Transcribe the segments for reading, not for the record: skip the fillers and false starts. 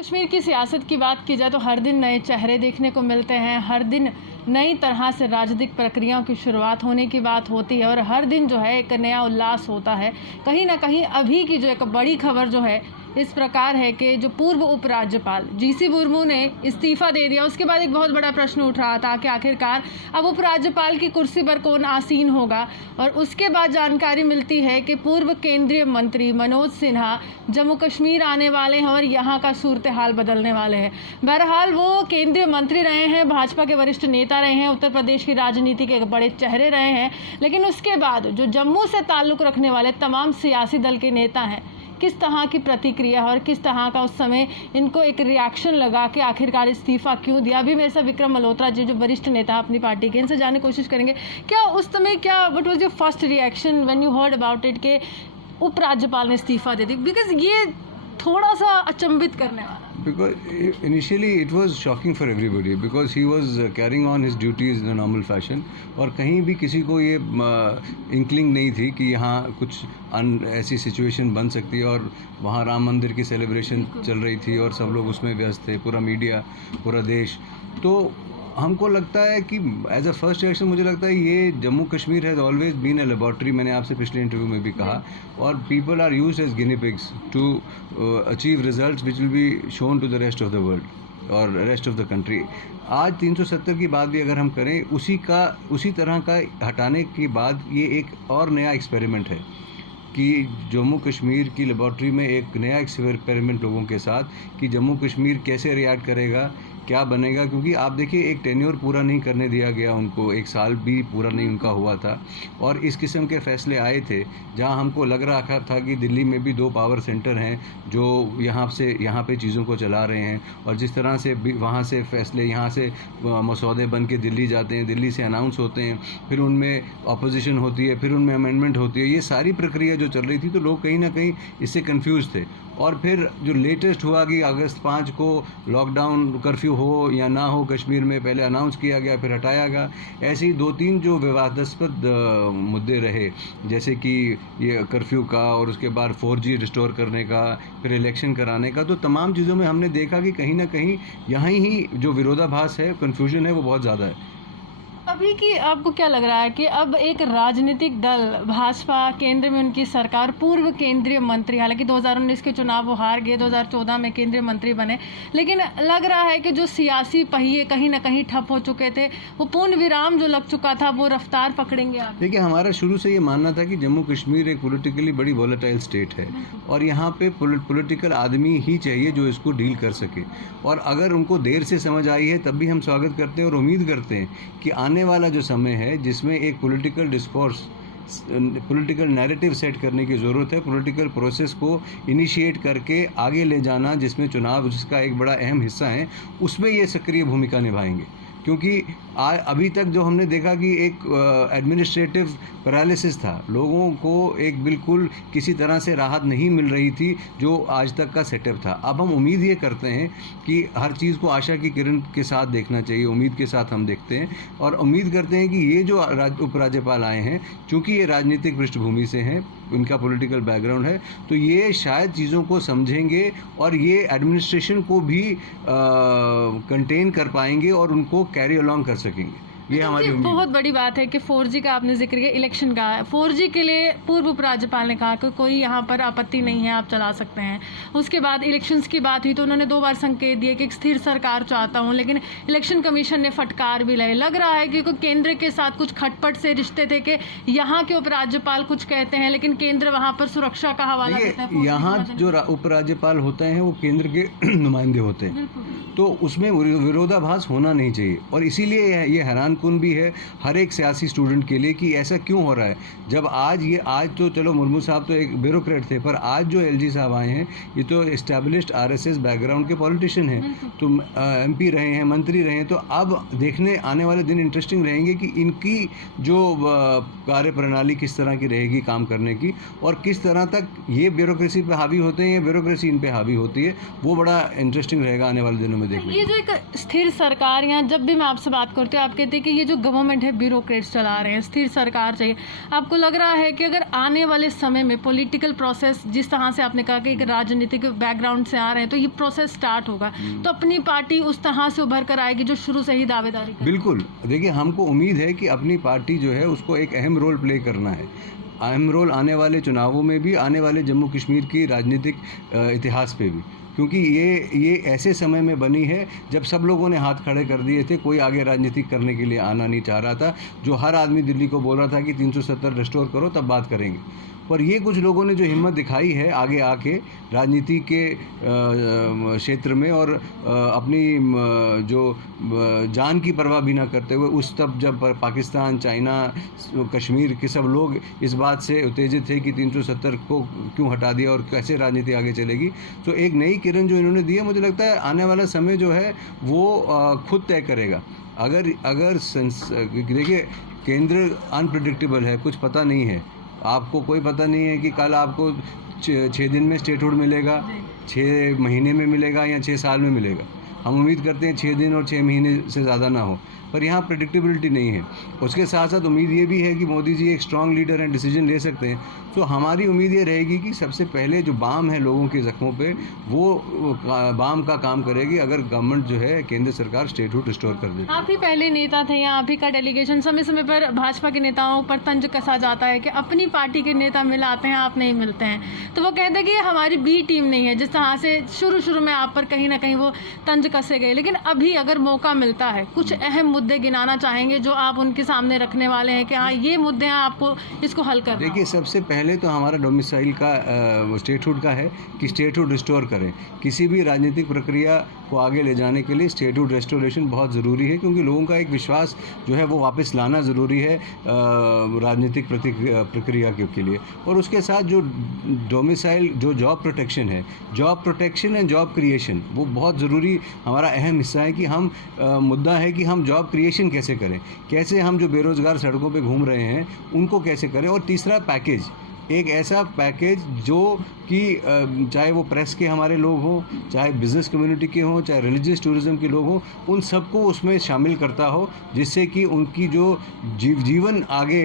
कश्मीर की सियासत की बात की जाए तो हर दिन नए चेहरे देखने को मिलते हैं, हर दिन नई तरह से राजनीतिक प्रक्रियाओं की शुरुआत होने की बात होती है और हर दिन जो है एक नया उल्लास होता है। कहीं ना कहीं अभी की जो एक बड़ी खबर जो है इस प्रकार है कि जो पूर्व उपराज्यपाल जीसी मुर्मू ने इस्तीफा दे दिया। उसके बाद एक बहुत बड़ा प्रश्न उठ रहा था कि आखिरकार अब उपराज्यपाल की कुर्सी पर कौन आसीन होगा, और उसके बाद जानकारी मिलती है कि पूर्व केंद्रीय मंत्री मनोज सिन्हा जम्मू कश्मीर आने वाले हैं और यहाँ का सूरत हाल बदलने वाले हैं। बहरहाल वो केंद्रीय मंत्री रहे हैं, भाजपा के वरिष्ठ नेता रहे हैं, उत्तर प्रदेश की राजनीति के एक बड़े चेहरे रहे हैं, लेकिन उसके बाद जो जम्मू से ताल्लुक़ रखने वाले तमाम सियासी दल के नेता हैं, किस तरह की प्रतिक्रिया और किस तरह का उस समय इनको एक रिएक्शन लगा कि आखिरकार इस्तीफा क्यों दिया। अभी मेरे साथ विक्रम मल्होत्रा जी जो वरिष्ठ नेता अपनी पार्टी के, इनसे जानने की कोशिश करेंगे क्या उस समय what was your first reaction when you heard about it के उपराज्यपाल ने इस्तीफा दे दी, बिकॉज ये थोड़ा सा अचंभित करने वाला। Because initially it was shocking for everybody because he was carrying on his duties in a normal fashion और कहीं भी किसी को ये इंक्लिंग नहीं थी कि यहाँ कुछ ऐसी सिचुएशन बन सकती है। और वहाँ राम मंदिर की सेलिब्रेशन चल रही थी और सब लोग उसमें व्यस्त थे, पूरा मीडिया, पूरा देश। तो हमको लगता है कि एज अ फर्स्ट रिएक्शन मुझे लगता है ये Jammu Kashmir has always been a laboratory, मैंने आपसे पिछले इंटरव्यू में भी कहा, और people are used as guinea pigs to achieve results which will be shown to the rest of the world और रेस्ट ऑफ द कंट्री। आज 370 की बात भी अगर हम करें, उसी तरह का हटाने के बाद ये एक और नया एक्सपेरिमेंट है कि जम्मू कश्मीर की लेबॉर्ट्री में एक नया एक्सपेरिमेंट लोगों के साथ कि जम्मू कश्मीर कैसे रिएक्ट करेगा, क्या बनेगा। क्योंकि आप देखिए एक टेन्योर पूरा नहीं करने दिया गया उनको, एक साल भी पूरा नहीं उनका हुआ था, और इस किस्म के फैसले आए थे जहां हमको लग रहा था कि दिल्ली में भी 2 पावर सेंटर हैं जो यहाँ पे चीज़ों को चला रहे हैं, और जिस तरह से वहाँ से फैसले, यहाँ से मसौदे बन के दिल्ली जाते हैं, दिल्ली से अनाउंस होते हैं, फिर उनमें अपोजिशन होती है, फिर उनमें अमेंडमेंट होती है, ये सारी प्रक्रिया जो चल रही थी, तो लोग कहीं ना कहीं इससे कन्फ्यूज़ थे। और फिर जो लेटेस्ट हुआ कि अगस्त 5 को लॉकडाउन कर्फ्यू हो या ना हो कश्मीर में, पहले अनाउंस किया गया फिर हटाया गया। ऐसे ही 2-3 जो विवादास्पद मुद्दे रहे, जैसे कि ये कर्फ्यू का और उसके बाद 4G रिस्टोर करने का, फिर इलेक्शन कराने का, तो तमाम चीज़ों में हमने देखा कि कहीं ना कहीं यहाँ ही जो विरोधाभास है, कन्फ्यूजन है, वो बहुत ज़्यादा है। अभी की आपको क्या लग रहा है कि अब एक राजनीतिक दल भाजपा, केंद्र में उनकी सरकार, पूर्व केंद्रीय मंत्री, हालांकि 2019 के चुनाव वो हार गए, 2014 में केंद्रीय मंत्री बने, लेकिन लग रहा है कि जो सियासी पहिए कहीं ना कहीं ठप हो चुके थे, वो पूर्ण विराम जो लग चुका था, वो रफ्तार पकड़ेंगे आप? देखिए, हमारा शुरू से ये मानना था कि जम्मू कश्मीर एक पॉलिटिकली बड़ी वॉलेटाइल स्टेट है और यहाँ पे पॉलिटिकल आदमी ही चाहिए जो इसको डील कर सके। और अगर उनको देर से समझ आई है तब भी हम स्वागत करते हैं और उम्मीद करते हैं कि आने वाला जो समय है जिसमें एक political discourse, political narrative set करने की ज़रूरत है, पॉलिटिकल प्रोसेस को इनिशिएट करके आगे ले जाना, जिसमें चुनाव जिसका एक बड़ा अहम हिस्सा है, उसमें ये सक्रिय भूमिका निभाएंगे। क्योंकि अभी तक जो हमने देखा कि एक एडमिनिस्ट्रेटिव पैरालिसिस था, लोगों को एक बिल्कुल किसी तरह से राहत नहीं मिल रही थी जो आज तक का सेटअप था। अब हम उम्मीद ये करते हैं कि हर चीज़ को आशा की किरण के साथ देखना चाहिए, उम्मीद के साथ हम देखते हैं और उम्मीद करते हैं कि ये जो उपराज्यपाल आए हैं, चूँकि ये राजनीतिक पृष्ठभूमि से हैं, उनका पॉलिटिकल बैकग्राउंड है, तो ये शायद चीज़ों को समझेंगे और ये एडमिनिस्ट्रेशन को भी कंटेन कर पाएंगे और उनको कैरी अलॉन्ग कर सकेंगे। ये हमारी बहुत बड़ी बात है कि 4G का आपने जिक्र किया, इलेक्शन का। 4G के लिए पूर्व उपराज्यपाल ने कहा कि कोई यहाँ पर आपत्ति नहीं है, आप चला सकते हैं। उसके बाद इलेक्शंस की बात हुई तो उन्होंने 2 बार संकेत दिए कि एक स्थिर सरकार चाहता हूँ, लेकिन इलेक्शन कमीशन ने फटकार भी लाई। लग रहा है कि केंद्र के साथ कुछ खटपट से रिश्ते थे कि यहाँ के उपराज्यपाल कुछ कहते हैं लेकिन केंद्र वहाँ पर सुरक्षा का हवाला देता है। यहाँ जो उपराज्यपाल होते हैं वो केंद्र के नुमाइंदे होते हैं, तो उसमें विरोधाभास होना नहीं चाहिए। और इसीलिए ये हैरान कुन भी है हर एक सियासी स्टूडेंट के लिए कि ऐसा क्यों हो रहा है, जब आज तो चलो मुर्मू साहब तो एक ब्यूरोक्रेट थे, पर आज जो LG साहब आए हैं ये तो एस्टैब्लिश्ड RSS बैकग्राउंड के पॉलिटिशियन हैं, तो MP रहे हैं, मंत्री रहे हैं। तो अब देखने आने वाले दिन इंटरेस्टिंग रहेंगे कि इनकी जो कार्य प्रणाली किस तरह की रहेगी काम करने की, और किस तरह तक ये ब्यूरोक्रेसी पे हावी होते हैं या ब्यूरोक्रेसी इन पे हावी होती है, वो बड़ा इंटरेस्टिंग रहेगा आने वाले दिनों में देखने। ये जो एक स्थिर सरकार, यहाँ जब भी मैं आपसे बात करती हूँ आप कहते हैं कि कि ये जो गवर्नमेंट है ब्यूरोक्रेट्स चला रहे हैं, स्थिर सरकार चाहिए। आपको लग रहा है कि अगर आने वाले समय में पॉलिटिकल प्रोसेस, जिस तरह से आपने कहा कि एक राजनीतिक बैकग्राउंड से आ रहे हैं, तो ये प्रोसेस स्टार्ट होगा तो अपनी पार्टी उस तरह से उभर कर आएगी जो शुरू से ही दावेदारी कर? बिल्कुल, देखिए हमको उम्मीद है कि अपनी पार्टी जो है उसको एक अहम रोल प्ले करना है, अहम रोल आने वाले चुनावों में भी, आने वाले जम्मू कश्मीर की राजनीतिक इतिहास पे भी, क्योंकि ये ऐसे समय में बनी है जब सब लोगों ने हाथ खड़े कर दिए थे, कोई आगे राजनीति करने के लिए आना नहीं चाह रहा था, जो हर आदमी दिल्ली को बोल रहा था कि 370 रिस्टोर करो तब बात करेंगे। पर ये कुछ लोगों ने जो हिम्मत दिखाई है आगे आके राजनीति के क्षेत्र में और अपनी जो जान की परवाह भी ना करते हुए, उस तब जब पाकिस्तान, चाइना, कश्मीर के सब लोग इस बात से उत्तेजित थे कि 370 को क्यों हटा दिया और कैसे राजनीति आगे चलेगी, तो एक नई किरण जो इन्होंने दी है, मुझे लगता है आने वाला समय जो है वो खुद तय करेगा। अगर देखिए केंद्र अनप्रिडिक्टेबल है, कुछ पता नहीं है, आपको कोई पता नहीं है कि कल आपको 6 दिन में स्टेटहुड मिलेगा, 6 महीने में मिलेगा या 6 साल में मिलेगा। हम उम्मीद करते हैं 6 दिन और 6 महीने से ज़्यादा ना हो, पर यहाँ प्रेडिक्टेबिलिटी नहीं है। उसके साथ साथ उम्मीद ये भी है कि मोदी जी एक स्ट्रांग लीडर हैं, डिसीजन ले सकते हैं। तो हमारी उम्मीद ये रहेगी कि सबसे पहले जो बाम है लोगों के ज़ख्मों पे, वो बाम का काम करेगी अगर गवर्नमेंट जो है, केंद्र सरकार स्टेटहुड रिस्टोर कर दे। आप ही पहले नेता थे यहाँ, आप ही का डेलीगेशन, समय समय पर भाजपा के नेताओं पर तंज कसा जाता है कि अपनी पार्टी के नेता मिलाते हैं, आप नहीं मिलते हैं, तो वो कहते हैं कि ये हमारी बी टीम नहीं है। जिस तरह से शुरू में आप पर कहीं ना कहीं वो तंज कसे गए, लेकिन अभी अगर मौका मिलता है, कुछ अहम मुद्दे गिनाना चाहेंगे जो आप उनके सामने रखने वाले हैं कि हाँ ये मुद्दे हैं, आपको इसको हल करना? देखिए, सबसे पहले तो हमारा डोमिसाइल का स्टेटहुड का है कि स्टेटहुड रिस्टोर करें। किसी भी राजनीतिक प्रक्रिया को आगे ले जाने के लिए स्टेटहुड रेस्टोरेशन बहुत ज़रूरी है, क्योंकि लोगों का एक विश्वास जो है वो वापस लाना ज़रूरी है राजनीतिक प्रक्रिया के लिए। और उसके साथ जो डोमिसाइल, जो job protection and job creation, वो बहुत ज़रूरी, हमारा अहम हिस्सा है कि हम मुद्दा है कि हम जॉब क्रिएशन कैसे करें, कैसे हम जो बेरोज़गार सड़कों पे घूम रहे हैं उनको कैसे करें। और तीसरा पैकेज, एक ऐसा पैकेज जो कि चाहे वो प्रेस के हमारे लोग हों, चाहे बिज़नेस कम्युनिटी के हों, चाहे रिलीजियस टूरिज़्म के लोग हों, उन सबको उसमें शामिल करता हो, जिससे कि उनकी जो जीवन आगे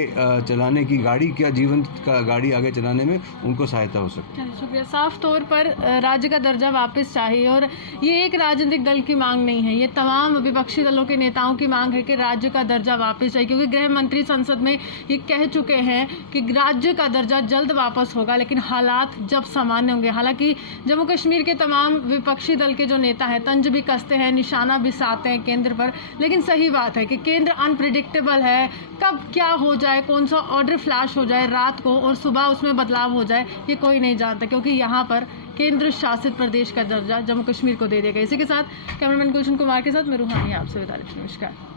चलाने की गाड़ी आगे चलाने में उनको सहायता हो सके। चलिए, शुक्रिया। साफ तौर पर राज्य का दर्जा वापस चाहिए, और ये एक राजनीतिक दल की मांग नहीं है, ये तमाम विपक्षी दलों के नेताओं की मांग है कि राज्य का दर्जा वापस चाहिए, क्योंकि गृह मंत्री संसद में ये कह चुके हैं कि राज्य का दर्जा जल्द वापस होगा, लेकिन हालात जब सामान्य होंगे। हालांकि जम्मू कश्मीर के तमाम विपक्षी दल के जो नेता हैं तंज भी कसते हैं, निशाना भी साधते हैं केंद्र पर, लेकिन सही बात है कि केंद्र अनप्रिडिक्टेबल है, कब क्या हो जाए, कौन सा ऑर्डर फ्लैश हो जाए रात को और सुबह उसमें बदलाव हो जाए, ये कोई नहीं जानता, क्योंकि यहाँ पर केंद्र शासित प्रदेश का दर्जा जम्मू कश्मीर को दे दिया गया। इसी के साथ कैमरामैन गुलशन कुमार के साथ मैं रूहानी आपसे विदा लेती हूं। नमस्कार।